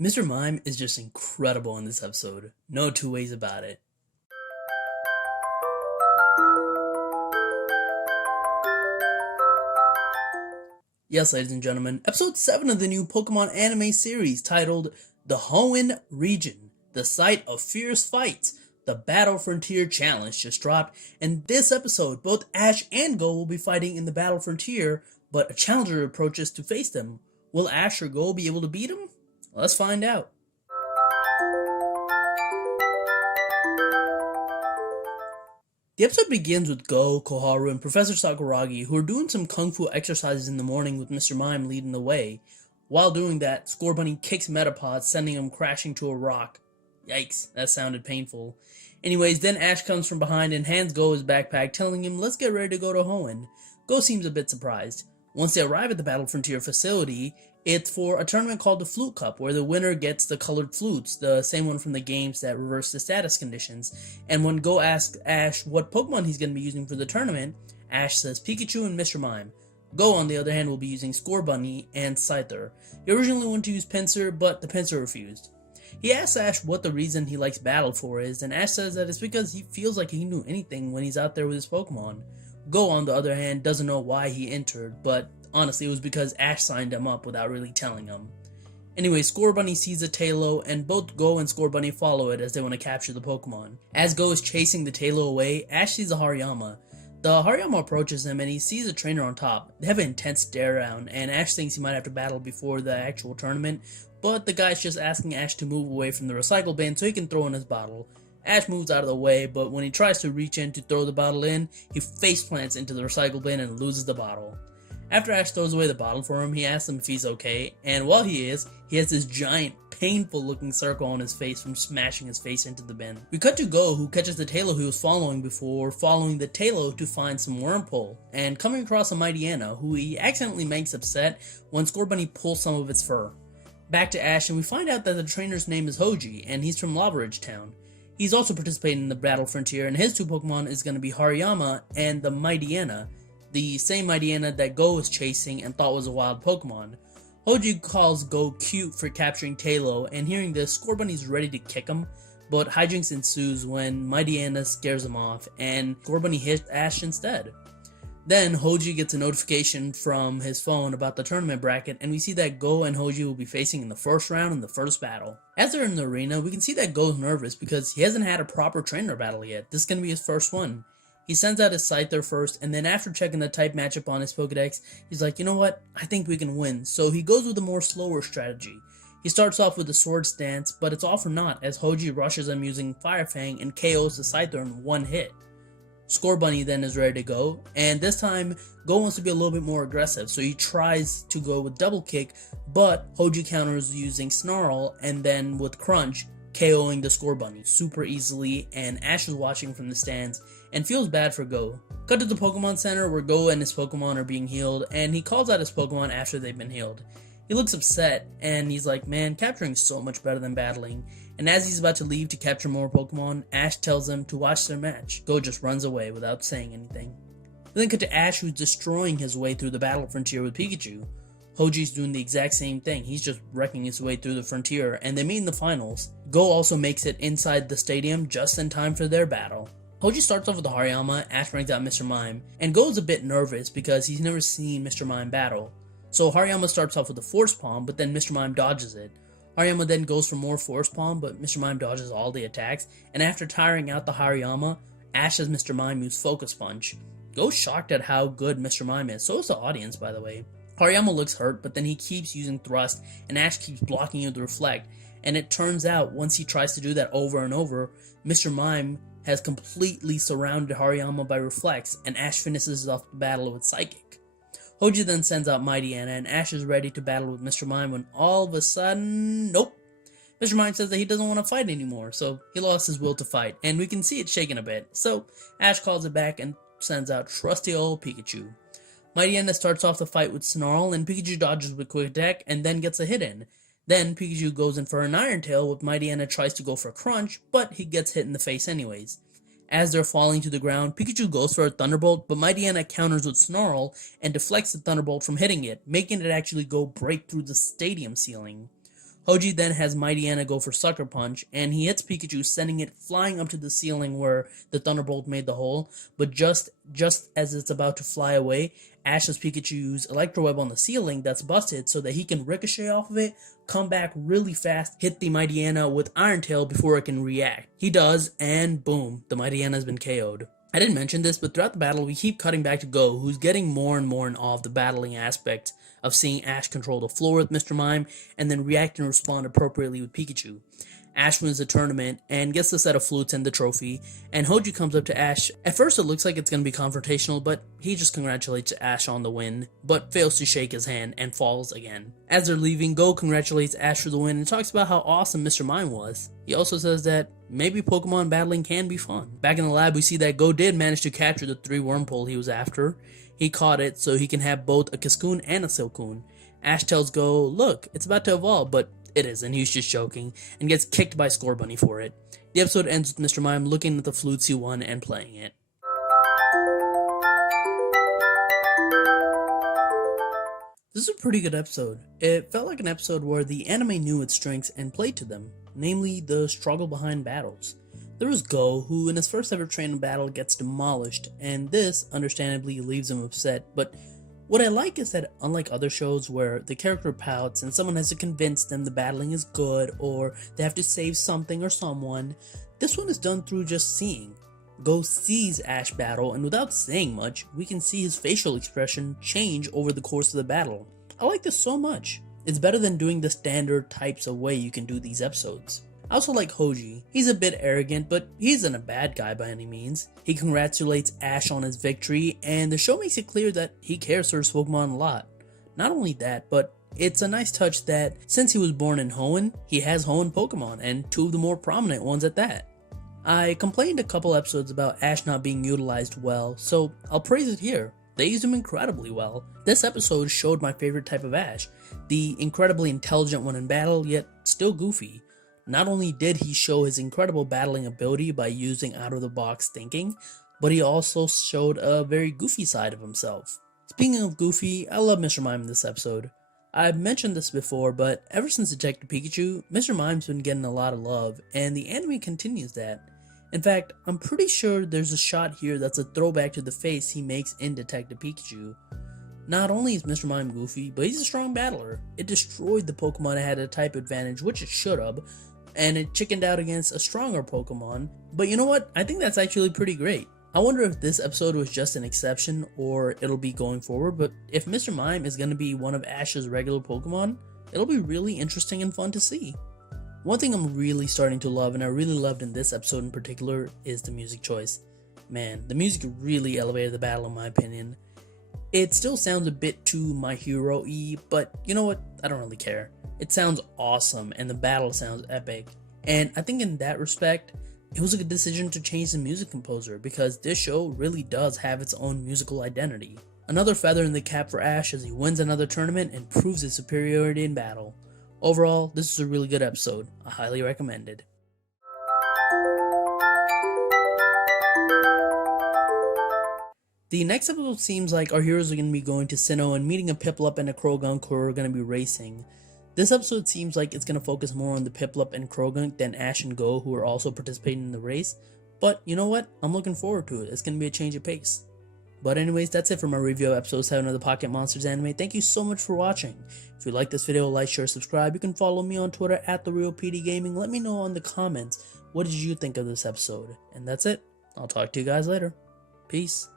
Mr. Mime is just incredible in this episode. No two ways about it. Yes, ladies and gentlemen, episode 7 of the new Pokemon anime series titled The Hoenn Region, the site of fierce fights. The Battle Frontier Challenge just dropped, and this episode, both Ash and Go will be fighting in the Battle Frontier, but a challenger approaches to face them. Will Ash or Go be able to beat him? Let's find out. The episode begins with Go, Koharu, and Professor Sakuragi, who are doing some kung fu exercises in the morning with Mr. Mime leading the way. While doing that, Scorbunny kicks Metapod, sending him crashing to a rock. Yikes, that sounded painful. Anyways, then Ash comes from behind and hands Go his backpack, telling him, let's get ready to go to Hoenn. Go seems a bit surprised. Once they arrive at the Battle Frontier facility, it's for a tournament called the Flute Cup, where the winner gets the colored flutes, the same one from the games that reverse the status conditions. And when Go asks Ash what Pokemon he's going to be using for the tournament, Ash says Pikachu and Mr. Mime. Go, on the other hand, will be using Scorbunny and Scyther. He originally wanted to use Pinsir, but the Pinsir refused. He asks Ash what the reason he likes Battle for is, and Ash says that it's because he feels like he can do anything when he's out there with his Pokemon. Go, on the other hand, doesn't know why he entered, but honestly, it was because Ash signed him up without really telling him. Anyway, Scorbunny sees a Taillow, and both Go and Scorbunny follow it as they want to capture the Pokemon. As Go is chasing the Taillow away, Ash sees a Hariyama. The Hariyama approaches him, and he sees a trainer on top. They have an intense stare down, and Ash thinks he might have to battle before the actual tournament, but the guy's just asking Ash to move away from the recycle bin so he can throw in his bottle. Ash moves out of the way, but when he tries to reach in to throw the bottle in, he face plants into the recycle bin and loses the bottle. After Ash throws away the bottle for him, he asks him if he's okay, and while he is, he has this giant, painful looking circle on his face from smashing his face into the bin. We cut to Go, who catches the Taillow he was following before following the Taillow to find some Wurmple, and coming across a Mightyena, who he accidentally makes upset when Scorbunny pulls some of its fur. Back to Ash, and we find out that the trainer's name is Hoji, and he's from Lava Ridge Town. He's also participating in the Battle Frontier, and his two Pokemon is going to be Hariyama and the Mightyena, the same Mightyena that Go was chasing and thought was a wild Pokemon. Hoji calls Go cute for capturing Taillow, and hearing this, Scorbunny's ready to kick him, but hijinks ensues when Mightyena scares him off, and Scorbunny hits Ash instead. Then, Hoji gets a notification from his phone about the tournament bracket, and we see that Go and Hoji will be facing in the first round in the first battle. As they're in the arena, we can see that Go's nervous because he hasn't had a proper trainer battle yet. This is going to be his first one. He sends out his Scyther first, and then after checking the type matchup on his Pokedex, he's like, you know what, I think we can win, so he goes with a more slower strategy. He starts off with the Sword Stance, but it's all for naught as Hoji rushes him using Fire Fang and KOs the Scyther in one hit. Scorbunny then is ready to go, and this time Go wants to be a little bit more aggressive, so he tries to go with Double Kick, but Hoji counters using Snarl, and then with Crunch, KOing the Scorbunny super easily, and Ash is watching from the stands and feels bad for Go. Cut to the Pokemon Center where Go and his Pokemon are being healed, and he calls out his Pokemon after they've been healed. He looks upset, and he's like, man, capturing is so much better than battling. And as he's about to leave to capture more Pokemon, Ash tells him to watch their match. Go just runs away without saying anything. We then cut to Ash, who's destroying his way through the Battle Frontier with Pikachu. Hoji's doing the exact same thing. He's just wrecking his way through the frontier, and they meet in the finals. Go also makes it inside the stadium just in time for their battle. Hoji starts off with the Hariyama, Ash brings out Mr. Mime, and Go's a bit nervous because he's never seen Mr. Mime battle. So Hariyama starts off with a Force Palm, but then Mr. Mime dodges it. Hariyama then goes for more Force Palm, but Mr. Mime dodges all the attacks, and after tiring out the Hariyama, Ash has Mr. Mime use Focus Punch. Go's shocked at how good Mr. Mime is, so is the audience, by the way. Hariyama looks hurt, but then he keeps using Thrust, and Ash keeps blocking it with Reflect, and it turns out once he tries to do that over and over, Mr. Mime has completely surrounded Hariyama by Reflects, and Ash finishes off the battle with Psychic. Hoji then sends out Mightyena, and Ash is ready to battle with Mr. Mime when all of a sudden, nope. Mr. Mime says that he doesn't want to fight anymore, so he lost his will to fight, and we can see it shaking a bit, so Ash calls it back and sends out trusty old Pikachu. Mightyena starts off the fight with Snarl, and Pikachu dodges with Quick Attack and then gets a hit in. Then Pikachu goes in for an Iron Tail with Mightyena tries to go for Crunch, but he gets hit in the face anyways. As they're falling to the ground, Pikachu goes for a Thunderbolt, but Mightyena counters with Snarl and deflects the Thunderbolt from hitting it, making it actually go break through the stadium ceiling. Hoji then has Mightyena go for Sucker Punch, and he hits Pikachu, sending it flying up to the ceiling where the Thunderbolt made the hole. But just as it's about to fly away, Ash has Pikachu use Electro Web on the ceiling that's busted so that he can ricochet off of it, come back really fast, hit the Mightyena with Iron Tail before it can react. He does, and boom, the Mightyena has been KO'd. I didn't mention this, but throughout the battle, we keep cutting back to Go, who's getting more and more in awe of the battling aspect of seeing Ash control the floor with Mr. Mime, and then react and respond appropriately with Pikachu. Ash wins the tournament, and gets the set of flutes and the trophy, and Hoji comes up to Ash. At first it looks like it's going to be confrontational, but he just congratulates Ash on the win, but fails to shake his hand, and falls again. As they're leaving, Go congratulates Ash for the win, and talks about how awesome Mr. Mime was. He also says that maybe Pokemon battling can be fun. Back in the lab, we see that Go did manage to capture the 3 Wurmple he was after. He caught it so he can have both a Cascoon and a Silcoon. Ash tells Go, look, it's about to evolve, but it isn't, he's just joking, and gets kicked by Scorbunny for it. The episode ends with Mr. Mime looking at the flutes he won and playing it. This is a pretty good episode. It felt like an episode where the anime knew its strengths and played to them, namely the struggle behind battles. There was Go, who in his first ever training battle gets demolished, and this, understandably, leaves him upset, but what I like is that unlike other shows where the character pouts and someone has to convince them the battling is good or they have to save something or someone, this one is done through just seeing. Go sees Ash battle, and without saying much, we can see his facial expression change over the course of the battle. I like this so much. It's better than doing the standard types of way you can do these episodes. I also like Hoji. He's a bit arrogant, but he isn't a bad guy by any means. He congratulates Ash on his victory, and the show makes it clear that he cares for his Pokemon a lot. Not only that, but it's a nice touch that since he was born in Hoenn, he has Hoenn Pokemon, and 2 of the more prominent ones at that. I complained a couple episodes about Ash not being utilized well, so I'll praise it here. They used him incredibly well. This episode showed my favorite type of Ash, the incredibly intelligent one in battle, yet still goofy. Not only did he show his incredible battling ability by using out-of-the-box thinking, but he also showed a very goofy side of himself. Speaking of goofy, I love Mr. Mime in this episode. I've mentioned this before, but ever since Detective Pikachu, Mr. Mime's been getting a lot of love, and the anime continues that. In fact, I'm pretty sure there's a shot here that's a throwback to the face he makes in Detective Pikachu. Not only is Mr. Mime goofy, but he's a strong battler. It destroyed the Pokemon that had a type advantage, which it should have, and it chickened out against a stronger Pokemon. But you know what? I think that's actually pretty great. I wonder if this episode was just an exception or it'll be going forward, but if Mr. Mime is going to be one of Ash's regular Pokemon, it'll be really interesting and fun to see. One thing I'm really starting to love, and I really loved in this episode in particular, is the music choice. Man, the music really elevated the battle in my opinion. It still sounds a bit too My Hero-y, but you know what? I don't really care. It sounds awesome, and the battle sounds epic. And I think in that respect, it was a good decision to change the music composer, because this show really does have its own musical identity. Another feather in the cap for Ash as he wins another tournament and proves his superiority in battle. Overall, this is a really good episode. I highly recommend it. The next episode seems like our heroes are going to be going to Sinnoh and meeting a Piplup and a Croagunk who are going to be racing. This episode seems like it's going to focus more on the Piplup and Croagunk than Ash and Go, who are also participating in the race. But you know what? I'm looking forward to it. It's going to be a change of pace. But anyways, that's it for my review of episode 7 of the Pocket Monsters anime. Thank you so much for watching. If you like this video, like, share, subscribe. You can follow me on Twitter at @TheRealPDGaming. Let me know in the comments, what did you think of this episode? And that's it. I'll talk to you guys later. Peace.